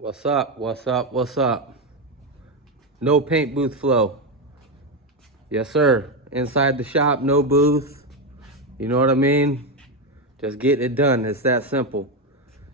What's up? What's up? What's up? No paint booth flow. Yes, sir. Inside the shop, no booth. You know what I mean? Just get it done. It's that simple.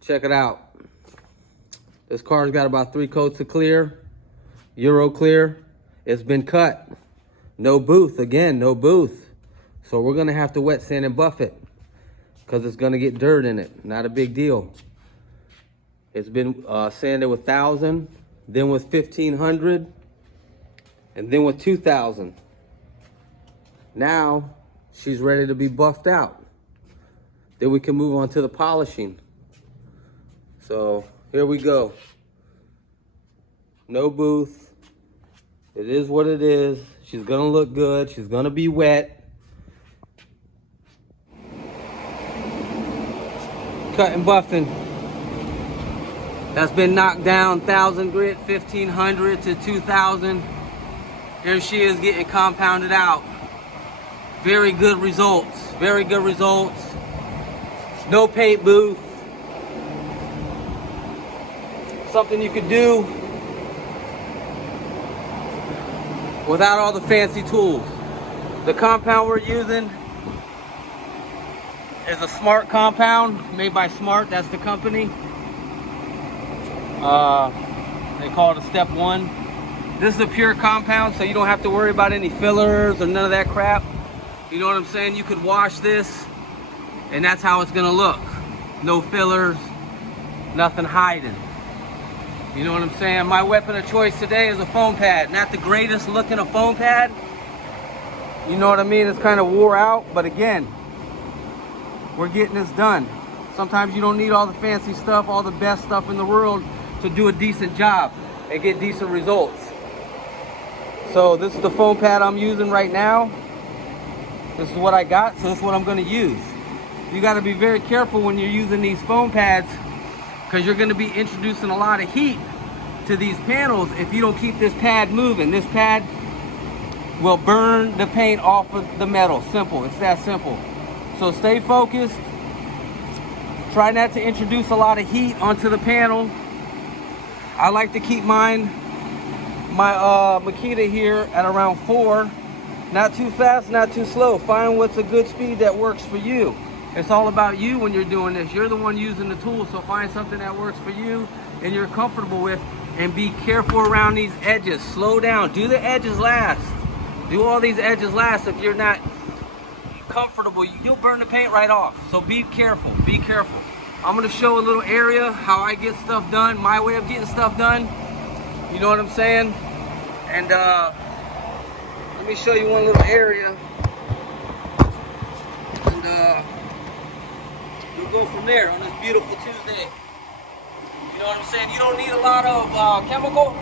Check it out. This car's got about 3 coats of clear, Euro clear. It's been cut. No booth, again, no booth. So we're gonna have to wet sand and buff it because it's gonna get dirt in it. Not a big deal. It's been sanded with 1,000, then with 1,500, and then with 2,000. Now she's ready to be buffed out. Then we can move on to the polishing. So here we go. No booth. It is what it is. She's gonna look good. She's gonna be wet. Cut and buffing. That's been knocked down 1,000 grit, 1,500 to 2,000. Here she is getting compounded out. Very good results. Very good results. No paint booth. Something you could do without all the fancy tools. The compound we're using is a Smart compound made by Smart. That's the company. They call it a step 1. This is a pure compound, so you don't have to worry about any fillers or none of that crap. You know what I'm saying? You could wash this and that's how it's gonna look. No fillers, nothing hiding. You know what I'm saying? My weapon of choice today is a foam pad. Not the greatest looking a foam pad. You know what I mean? It's kind of wore out, but again, we're getting this done. Sometimes you don't need all the fancy stuff, all the best stuff in the world to do a decent job and get decent results. So this is the foam pad I'm using right now. This is what I got, so this is what I'm gonna use. You gotta be very careful when you're using these foam pads because you're gonna be introducing a lot of heat to these panels if you don't keep this pad moving. This pad will burn the paint off of the metal. Simple, it's that simple. So stay focused. Try not to introduce a lot of heat onto the panel. I like to keep my Makita here at around 4. Not too fast, not too slow. Find what's a good speed that works for you. It's all about you when you're doing this. You're the one using the tool, so find something that works for you and you're comfortable with, and be careful around these edges. Slow down, do the edges last. Do all these edges last. If you're not comfortable, you'll burn the paint right off. So be careful, be careful. I'm gonna show a little area how I get stuff done, my way of getting stuff done. You know what I'm saying? And let me show you one little area. And we'll go from there on this beautiful Tuesday. You know what I'm saying? You don't need a lot of chemical.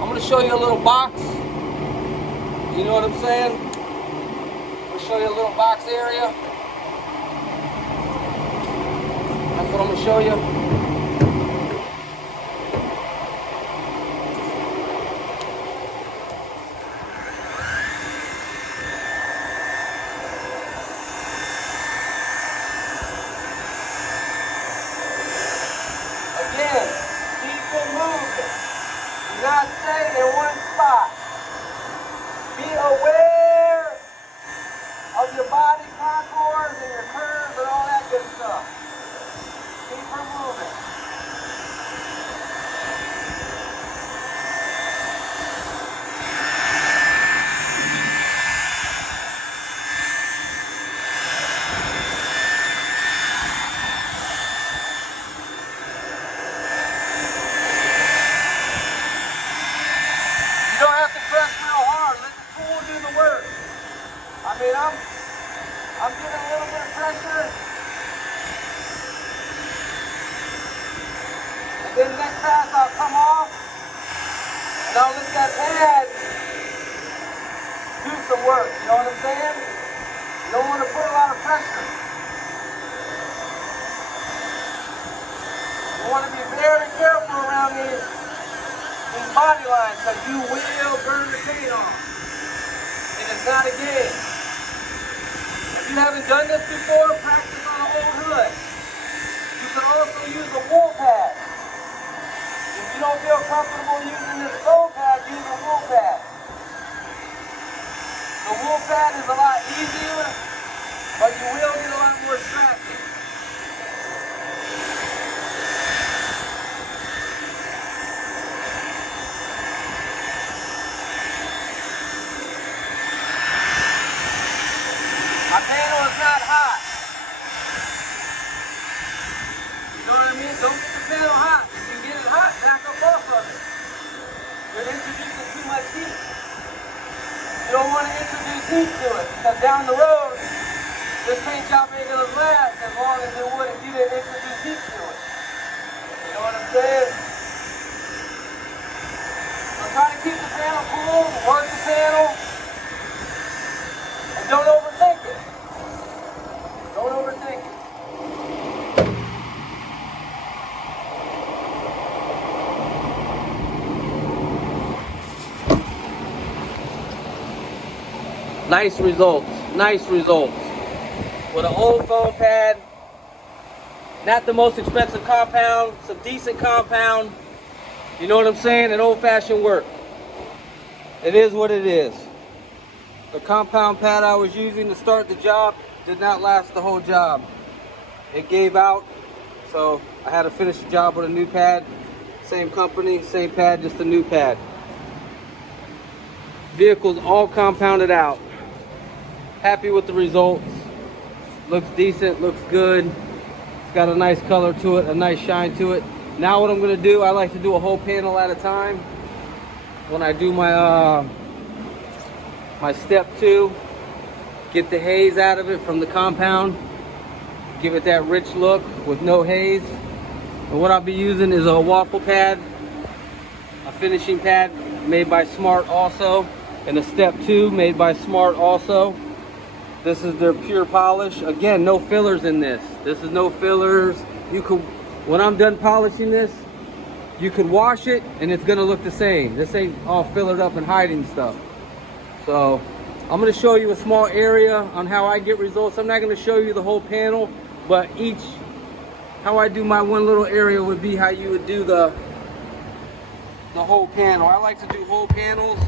I'm gonna show you a little box. You know what I'm saying? I'm gonna show you a little box area. That's what I'm gonna show you. Again, keep it moving. Do not stay in one spot. Be aware of your body contours and your curves and all that good stuff. Keep her moving. You don't have to press real hard. Let the tool do the work. I mean, I'm getting a little bit of pressure. And then next pass I'll come off and I'll let that pad do some work. You know what I'm saying? You don't want to put a lot of pressure. You want to be very careful around these body lines because you will burn the paint off. And it's not a game. If you haven't done this before, practice on an old hood. You can also use a wool pad. comfortable using this foam pad, use a wool pad. The wool pad is a lot easier, but you will get a lot more traction. My panel is not hot. You know what I mean? Don't get the panel hot. If you get it hot, back up off of it. You're introducing too much heat. You don't want to introduce heat to it, because down the road, this paint job ain't going to last as long as it would if you didn't introduce heat to it. You know what I'm saying? So try to keep the panel cool, work the panel, and don't overthink it. Don't overthink it. Nice results, nice results. With an old foam pad, not the most expensive compound, some decent compound. You know what I'm saying? An old-fashioned work. It is what it is. The compound pad I was using to start the job did not last the whole job. It gave out, so I had to finish the job with a new pad. Same company, same pad, just a new pad. Vehicle's all compounded out. Happy with the results. Looks decent, looks good. It's got a nice color to it, a nice shine to it. Now what I'm gonna do, I like to do a whole panel at a time. When I do my my step 2, get the haze out of it from the compound, give it that rich look with no haze. And what I'll be using is a waffle pad, a finishing pad made by Smart also, and a step 2 made by Smart also. This is their pure polish. Again, no fillers in this. This is no fillers. You could, when I'm done polishing this, you could wash it and it's gonna look the same. This ain't all fillered up and hiding stuff. So I'm gonna show you a small area on how I get results. I'm not gonna show you the whole panel, but how I do my one little area would be how you would do the whole panel. I like to do whole panels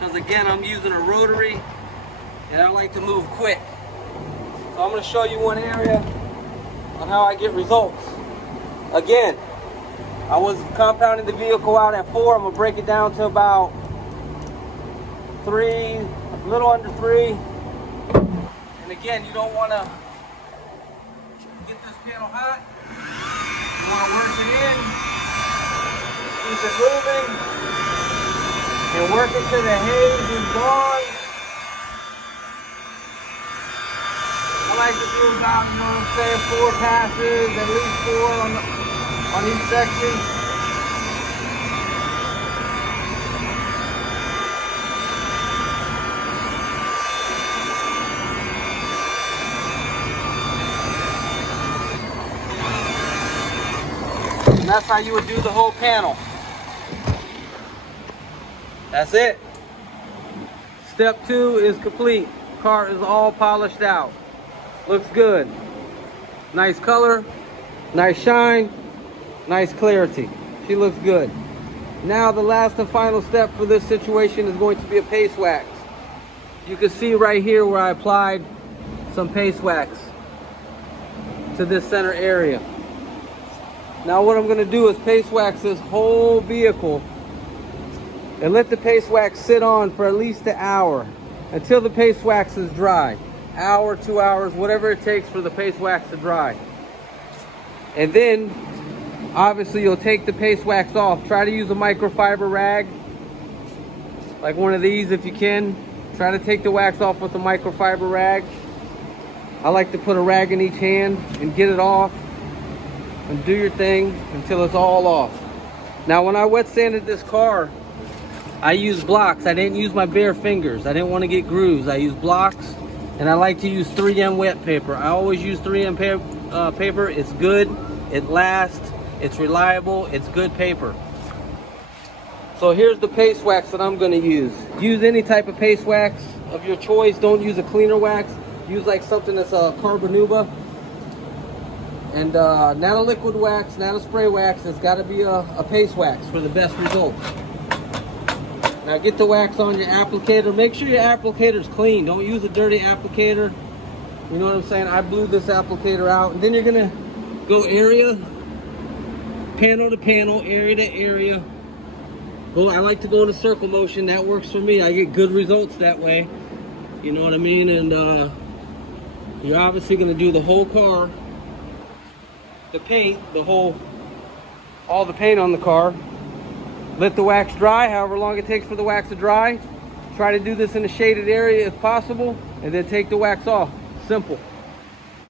because again, I'm using a rotary and I like to move quick. So I'm going to show you one area on how I get results. Again, I was compounding the vehicle out at 4. I'm going to break it down to about 3, a little under 3. And again, you don't want to get this panel hot. You want to work it in, keep it moving, and work it till the haze is gone. I like to do about, you know what I'm saying, 4 passes, at least 4 on each section. And that's how you would do the whole panel. That's it. Step 2 is complete. Car is all polished out. Looks good. Nice color, nice shine, nice clarity. She looks good. Now the last and final step for this situation is going to be a paste wax. You can see right here where I applied some paste wax to this center area. Now what I'm going to do is paste wax this whole vehicle and let the paste wax sit on for at least an hour until the paste wax is dry. Hour, 2 hours, whatever it takes for the paste wax to dry. And then obviously you'll take the paste wax off. Try to use a microfiber rag, like one of these if you can. Try to take the wax off with a microfiber rag. I like to put a rag in each hand and get it off and do your thing until it's all off. Now when I wet sanded this car, I used blocks. I didn't use my bare fingers. I didn't want to get grooves. I used blocks, and I like to use 3M wet paper. I always use 3M paper. It's good, it lasts, it's reliable, it's good paper. So here's the paste wax that I'm going to use. Use any type of paste wax of your choice. Don't use a cleaner wax. Use like something that's a carbonuba. And not a liquid wax, not a spray wax. It's got to be a paste wax for the best results. Now get the wax on your applicator. Make sure your applicator's clean. Don't use a dirty applicator. You know what I'm saying? I blew this applicator out. And then you're gonna go area, panel to panel, area to area. I like to go in a circle motion. That works for me. I get good results that way. You know what I mean? And you're obviously gonna do the whole car, the paint, all the paint on the car. Let the wax dry, however long it takes for the wax to dry. Try to do this in a shaded area if possible, and then take the wax off. Simple.